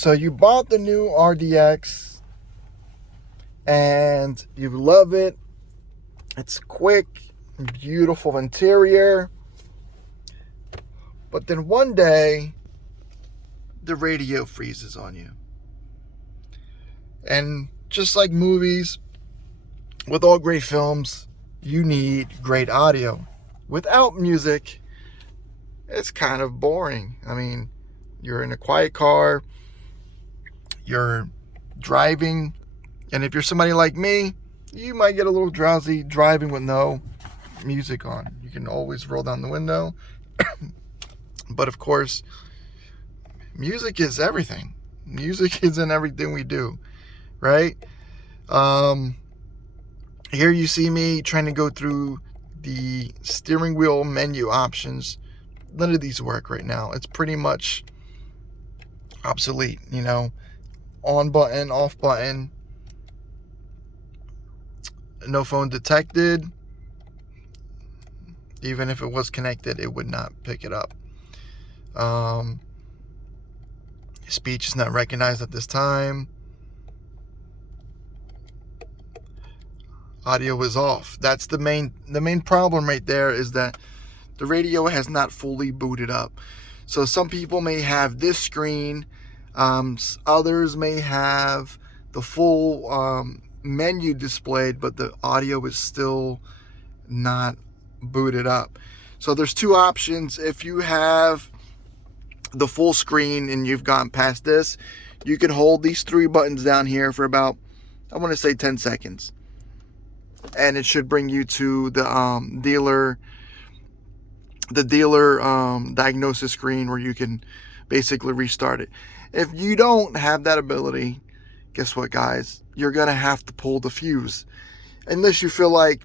So you bought the new RDX and you love it. It's quick, beautiful interior. But then one day, the radio freezes on you. And just like movies, with all great films, you need great audio. Without music, it's kind of boring. I mean, you're in a quiet car, you're driving, and if you're somebody like me, you might get a little drowsy driving with no music on. You can always roll down the window. But of course, music is everything. Music is in everything we do, right? Here you see me trying to go through the steering wheel menu options. None of these work right now. It's pretty much obsolete, on button, off button, no phone detected. Even if it was connected, it would not pick it up. Speech is not recognized at this time. Audio is off. That's the main problem right there, is that the radio has not fully booted up. So some people may have this screen, others may have the full menu displayed, but the audio is still not booted up. So there's two options. If you have the full screen and you've gone past this, you can hold these three buttons down here for about, I want to say 10 seconds. And it should bring you to the dealer diagnosis screen where you can basically restart it. If you don't have that ability, guess what, guys? You're going to have to pull the fuse. Unless you feel like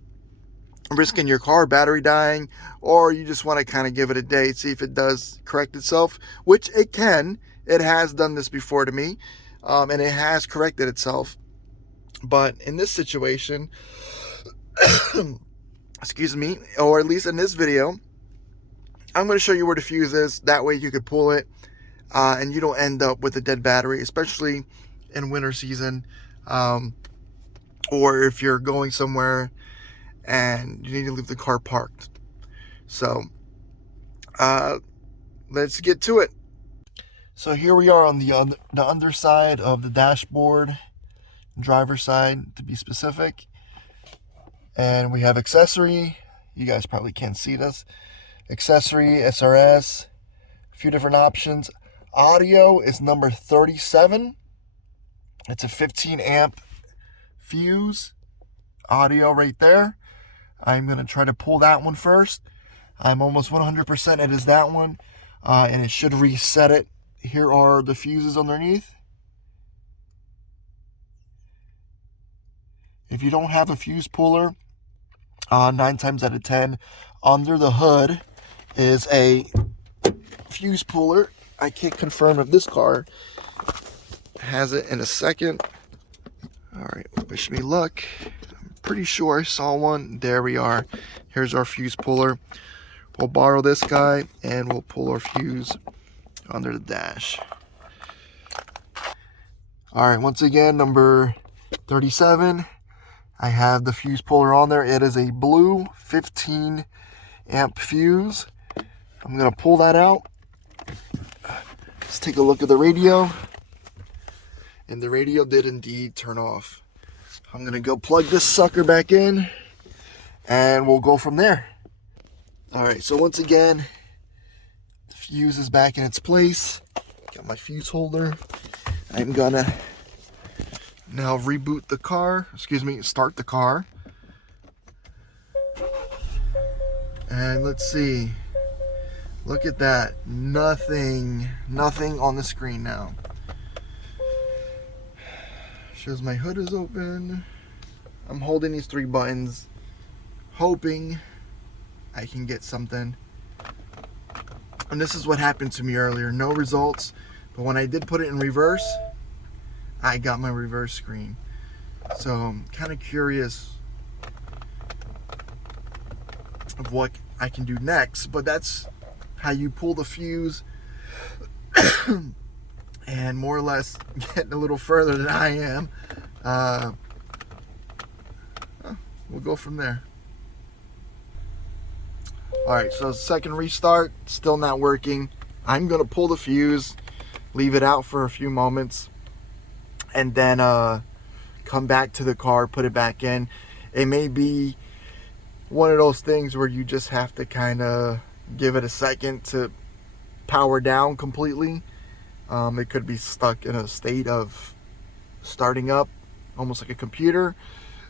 risking your car battery dying, or you just want to kind of give it a day, see if it does correct itself, which it can. It has done this before to me, and it has corrected itself. But in this situation, excuse me, or at least in this video, I'm going to show you where the fuse is. That way you could pull it, and you don't end up with a dead battery, especially in winter season, or if you're going somewhere and you need to leave the car parked. So let's get to it. So here we are on the underside of the dashboard, driver's side to be specific. And we have accessory. You guys probably can't see this. Accessory, SRS, a few different options. Audio is number 37. It's a 15 amp fuse. Audio right there. I'm going to try to pull that one first. I'm almost 100% it is that one. And it should reset it. Here are the fuses underneath. If you don't have a fuse puller, 9 times out of 10, under the hood is a fuse puller. I can't confirm if this car has it in a second. All right, wish me luck. I'm pretty sure I saw one. There we are. Here's our fuse puller. We'll borrow this guy and we'll pull our fuse under the dash. All right, once again, number 37. I have the fuse puller on there. It is a blue 15 amp fuse. I'm going to pull that out. Let's take a look at the radio. And the radio did indeed turn off. I'm going to go plug this sucker back in and we'll go from there. All right, so once again, the fuse is back in its place. Got my fuse holder. I'm going to now reboot the car, start the car. And let's see. Look at that. Nothing on the screen now. Shows my hood is open. I'm holding these three buttons, hoping I can get something. And this is what happened to me earlier. No results. But when I did put it in reverse, I got my reverse screen. So I'm kind of curious of what I can do next. But that's how you pull the fuse. And and more or less getting a little further than I am. We'll go from there. Alright, so second restart, still not working. I'm going to pull the fuse, leave it out for a few moments, and then come back to the car, put it back in. It may be one of those things where you just have to kind of give it a second to power down completely. It could be stuck in a state of starting up, almost like a computer.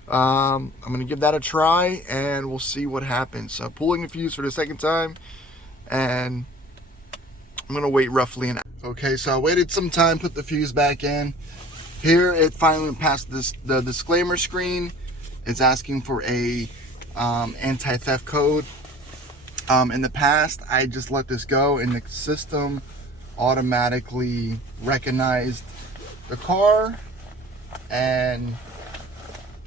I'm going to give that a try, and we'll see what happens. So pulling the fuse for the second time, and I'm going to wait roughly an hour. Okay, so I waited some time, put the fuse back in. Here it finally passed the disclaimer screen. It's asking for a anti-theft code. In the past, I just let this go, and the system automatically recognized the car and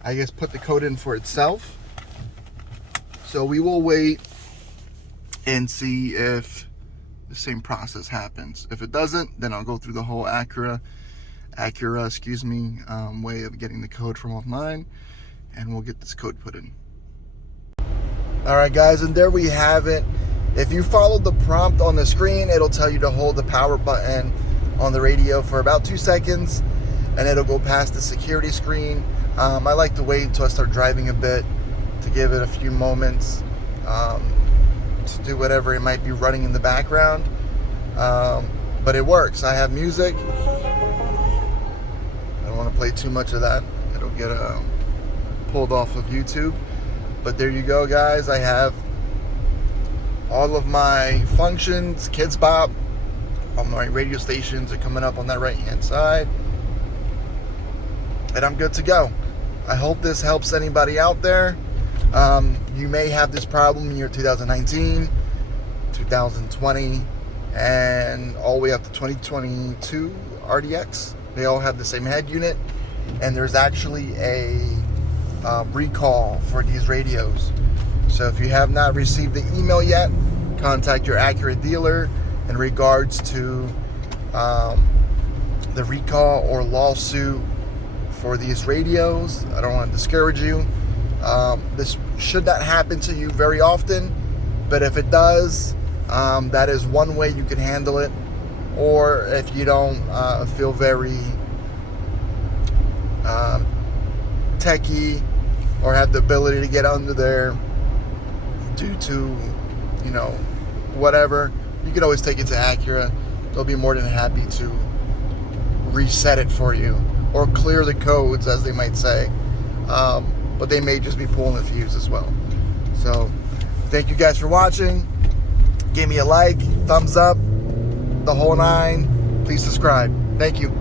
I guess put the code in for itself. So we will wait and see if the same process happens. If it doesn't, then I'll go through the whole Acura, way of getting the code from offline, and we'll get this code put in. All right, guys, and there we have it. If you followed the prompt on the screen, it'll tell you to hold the power button on the radio for about 2 seconds, and it'll go past the security screen. I like to wait until I start driving a bit to give it a few moments to do whatever it might be running in the background. But it works. I have music. I don't want to play too much of that. It'll get pulled off of YouTube. But there you go, guys. I have all of my functions, Kids Bop, all my radio stations are coming up on that right-hand side. And I'm good to go. I hope this helps anybody out there. You may have this problem in year 2019, 2020, and all the way up to 2022 RDX. They all have the same head unit, and there's actually a recall for these radios. So if you have not received the email yet, contact your Acura dealer in regards to the recall or lawsuit for these radios. I don't want to discourage you. This should not happen to you very often, but if it does, that is one way you can handle it. Or if you don't feel very techie or have the ability to get under there due to, whatever, you can always take it to Acura. They'll be more than happy to reset it for you or clear the codes, as they might say. But they may just be pulling the fuse as well. So thank you guys for watching. Give me a like, thumbs up, the whole nine. Please subscribe. Thank you.